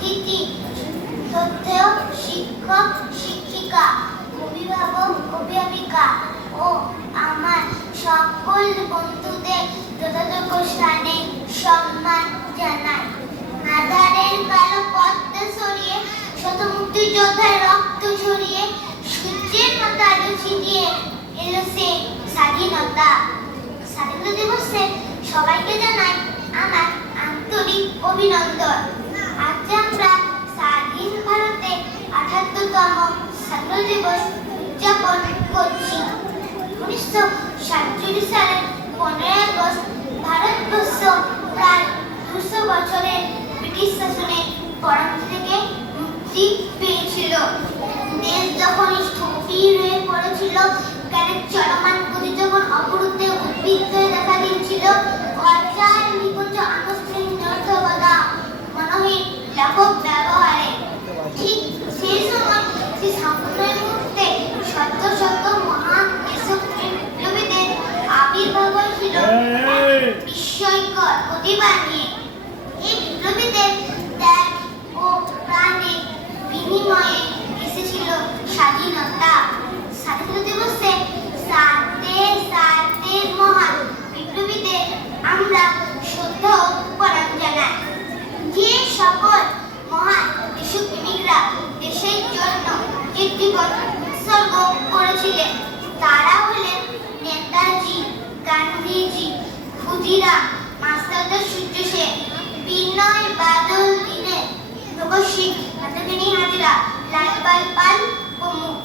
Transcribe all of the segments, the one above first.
অতিথি, শ্রদ্ধেয় শিক্ষক শিক্ষিকা, অভিভাবক অভিভাবিকা ও আমার সকল বন্ধুদের যথাযোগ্য স্থানে সম্মান জানাই। আধারের কালো পর্দা সরিয়ে শত মুক্তিযোদ্ধার রক্ত ঝরিয়ে সূর্যের মতো আলো ছিটিয়ে এলো সে স্বাধীনতা। স্বাধীনতা দিবসে সবাইকে জানাই আমার আন্তরিক অভিনন্দন। আজ আমরা স্বাধীন ভারতে ৭৮তম স্বাধীনতা দিবস উদযাপন করছি। ১৯৪৭ সালের ১৫ই আগস্ট ভারতবর্ষ প্রায় ২০০ বছরের ব্রিটিশ শাসনের পরামর্শ থেকে মুক্তি পেয়েছিল। দেশ যখন স্থবির হয়ে পড়েছিল, প্রাণের চলমান গতি যখন অবরুদ্ধে উদ্বিগ্ন হয়ে দেখা দিচ্ছিল, অজার নিকুঞ্জ আনুষ্ঠানিক নিরর্থকতা মনোহীন ব্যাপক ব্যবহারে, ঠিক সেই সময় সেই সাম্প্রদায়িক মুহূর্তে শত শত মহান দেশপ্রেমী বিপ্লবীদের আবির্ভাব হয়েছিল বিস্ময়কর প্রতিভা নিয়ে। এই বিপ্লবীদের ত্যাগ ও প্রাণে বিনিময়ে এসেছিল স্বাধীনতা। স্বাধীনতা দিবসে সাথে মহান বিপ্লবীদের আমরা শ্রদ্ধা ও প্রণাম জানাই। যে সকল মহান দেশপ্রেমিকরা দেশের জন্য যে জীবন উৎসর্গ করেছিলেন তারা হলেন নেতাজি, গান্ধীজি, ক্ষুদিরাম, মাস্টারদা সূর্য সেন, বিনয় বাদল দীনেশ, ভগৎ সিং, নতকিনী হাজরা, লাজপত পাল প্রমুখ।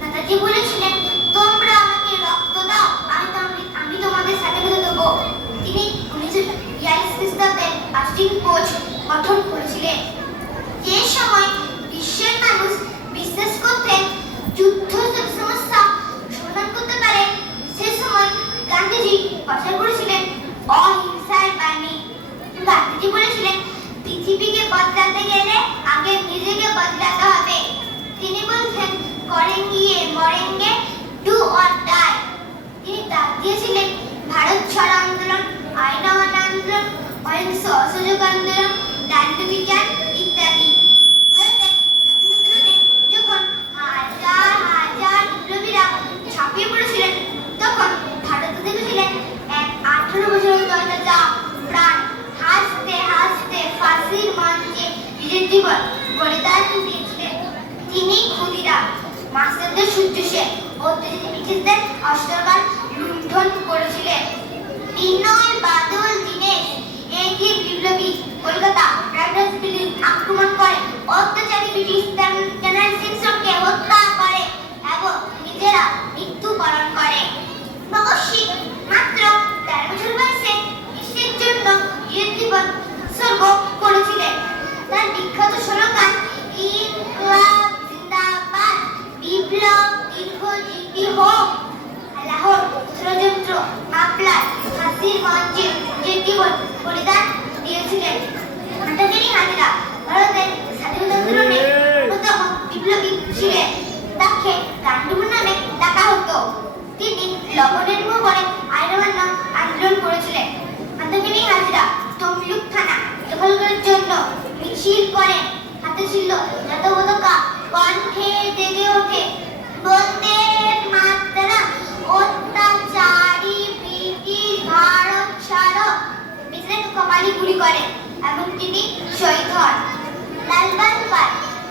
নেতাজি বলেছিলেন, তোমরা আমাকে রক্ত দাও, আমি তোমাদের স্বাধীনতা দেবো। তিনি ১৯৪২ খ্রিস্টাব্দে পাঁচটি কোচ গঠন করেছিলেন। যে সময় বিশ্বের মানুষ বিশ্বাস করতেন যুদ্ধ সমস্যা সমাধান করতে পারে, সে সময় গান্ধীজি প্রচার করেছিলেন অহিংসার বাণী। গান্ধীজি বলেছিলেন, পৃথিবীকে বদলাতে গেলে আগে নিজেকে বদলাতে হবে। তিনি বলছেন, করেঙ্গে মরেঙ্গে, ডু অর ডাই। তিনি ডাক দিয়েছিলেন ভারত ছাড়ো আন্দোলন, আইন অমান্য আন্দোলন, অহিংস অসহযোগ আন্দোলন, দাণ্ড বিচার ইত্যাদি। যখন হাজার হাজার বিপ্লবীরা ঝাঁপিয়ে পড়েছিলেন, তখন ভারতে দেখেছিলেন এক ১৮ বছরের দলটা প্রাণ হাসতে হাসতে ফাঁসির মঞ্চে নিজের জীবন বলিদান দিয়েছিলেন। তিনি ক্ষুদিরাম, মাস্টারদা সূর্য সেন ও ব্রিটিশদের অস্ত্রাগার লুণ্ঠন করেছিলেন। বিনয় বাদল দীনেশ একই বিপ্লবী কলকাতা রাইটার্স বিল্ডিং আক্রমণ করে অত্যাচারী ব্রিটিশ জেনারেল সিমসনকে হত্যা করে এবং নিজেরা মৃত্যুবরণ করে। ভগৎ সিং মাত্র ১৩ বছর বয়সে দেশের জন্য নিজের জীবন উৎসর্গ করেছিলেন। তার বিখ্যাত স্লোগান ইনকলাব জিন্দাবাদ, বিপ্লব দীর্ঘজীবী হোক। লাহোর ষড়যন্ত্র মামলায় ফাঁসির মঞ্চে নিজের জীবন বলিদান দিয়েছিলেন। নতকিনী হাজরা ভারতের স্বাধীনতা আন্দোলনে অন্যতম বিপ্লবী ছিলেন। তাকে গান্ডু নামে ডাকা হতো। তিনি লবণের মুখ করে আইন অমান্য আন্দোলন করেছিলেন। নতকিনী হাজরা তমলুক থানা দখল করার জন্য মিছিল করেন। হাতে ছিল জাতীয় পতাকা, কণ্ঠে জেগে ওঠে বন্দে মাতরম, অত্যাচারী ব্রিটিশ ভারত ছাড়ো। মিছিলের কপালে গুলি করেন এবং তিনি শহীদ হন। লাজপত পাল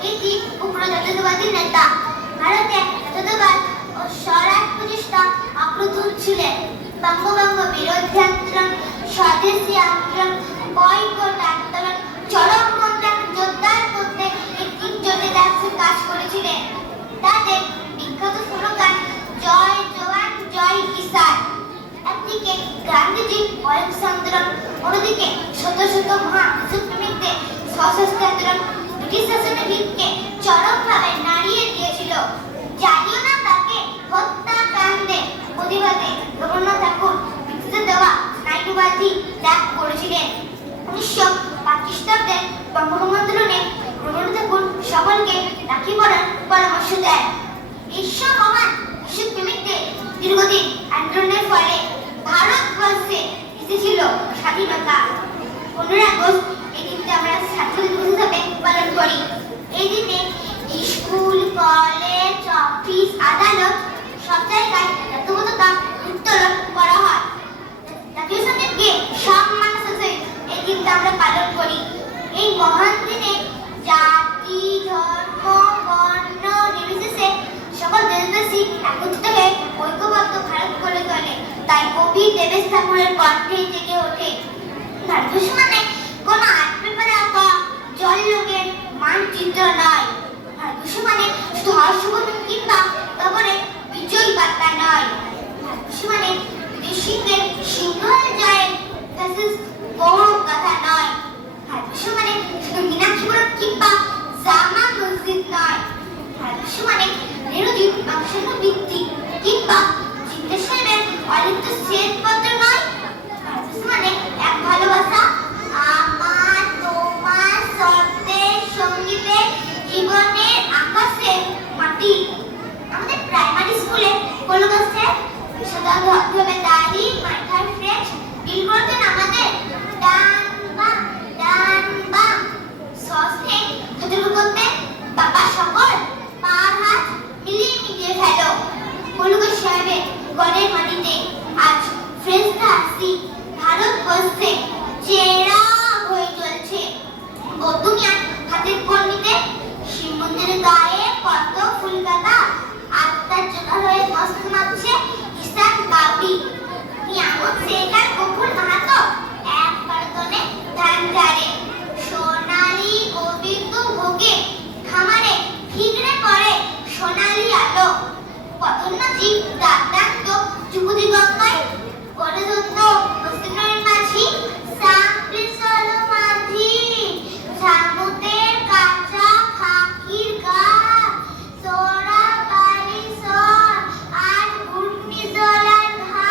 একটি উগ্র জাতীয়তাবাদী নেতা। ভারতে জাতীয়তাবাদ ও স্বরাজ প্রতিষ্ঠা অগ্রদূত ছিলেন। বঙ্গভঙ্গ বিরোধী আন্দোলন, স্বদেশী আন্দোলন, বয়কট আন্দোলন, চরমপন্থা জোরদার করতে একটি জোটে কাজ করেছিলেন। তাদের বিখ্যাত স্লোগান জয় জওয়ান জয় কিষান। একদিকে গান্ধীজি অহিংসা আন্দোলন, অন্যদিকে শত শত মহান দেশপ্রেমিকদের সশস্ত্র আন্দোলন ব্রিটিশ শাসনের ভিতকে চরমভাবে নাড়িয়ে দিয়েছিল। জানিও না তাকে হত্যাকাণ্ডে প্রতিবাদে রবীন্দ্রনাথ ঠাকুর ব্রিটিশদের দেওয়া নাইট উপাধি ত্যাগ করেছিলেন। ১৯২৫ খ্রিস্টাব্দে বঙ্গভঙ্গ আন্দোলনে রবীন্দ্রনাথ ঠাকুর সকলকে রাখি পরার পরামর্শ দেন। বিশ্ব মহান দেশপ্রেমিকদের দীর্ঘদিন আন্দোলনের ফলে ভারতবর্ষে এসেছিল স্বাধীনতা। ১৫ই আগস্ট এই দিনটা আমরা স্বাধীনতা দিবস হিসাবে পালন করি। এই দিনে স্কুল, কলেজ, অফিস, আদালত সব জায়গায় জাতীয়তা উত্তোলন করা হয়। জাতীয় সঙ্গীতকে সম্মানের সাথে এই দিনটা আমরা পালন করি। এই মহান দিনে জাতি, ধর্ম, বর্ণ নির্বিশেষে সকল দেশবাসী একত্রিত হয়ে ঐক্যবদ্ধ ভারত গড়ে তোলে। তাই কবি দেবেশ ঠাকুরের কণ্ঠে জেগে ওঠে ভারতবর্ষ মানে কোনো আর্ট পেপারে আঁকা জল লোকের মানচিত্র নয়। ভারতবর্ষ মানে শুধু হর্ষবর্ধন কিংবা তবরে বিজয়ী বার্তা নয়। ভারতবর্ষ মানে বিদেশ সিংহের সিংহল জয়ের গৌরব গাথা নয়। ভারতবর্ষ মানে শুধু মীনাক্ষীপুরম কিংবা জামা মসজিদ নয়। ভারতবর্ষ মানে নেরুজির বাক্সান্ন বৃত্তি কিংবা জিজ্ঞেস সাহেবের অলিপ্ত শ্বেতপত্র নয়। ভারতবর্ষ মানে এক ভালোবাসা, আমার তোমার শব্দের সঙ্গীতে জীবনের আকাশে মাটি। আমাদের প্রাইমারি স্কুলে কলকাতাতে সাদা ধবধবে দাড়ি, মাথার ফ্রেঞ্চ, বিল করতেন আমাদের ডান বাম সস্তে যতটুকু করতেন বাবা সকল পার হাত মিলিয়ে ফেলো। কলকাতা সাহেবের গড়ের মাটিতে আজ ফ্রেঞ্চ হাসি ভারতবর্ষে চেরা হয়ে চলছে। বৌদ্ধমিয়ার হাতের কর্মীতে শিব মন্দিরের গায়ে কত ফুলকাতা আত্মার জোগাড় হয়ে মস্ত মারছে ঈশান বাউরি। নিয়ামক শেখার কপুর মাহাতো এক বারতনে ধান ঝাড়ে, সোনালি গোবিন্দ ভোগে খামারে ঠিকরে পড়ে সোনালি আলো। পতন্নজি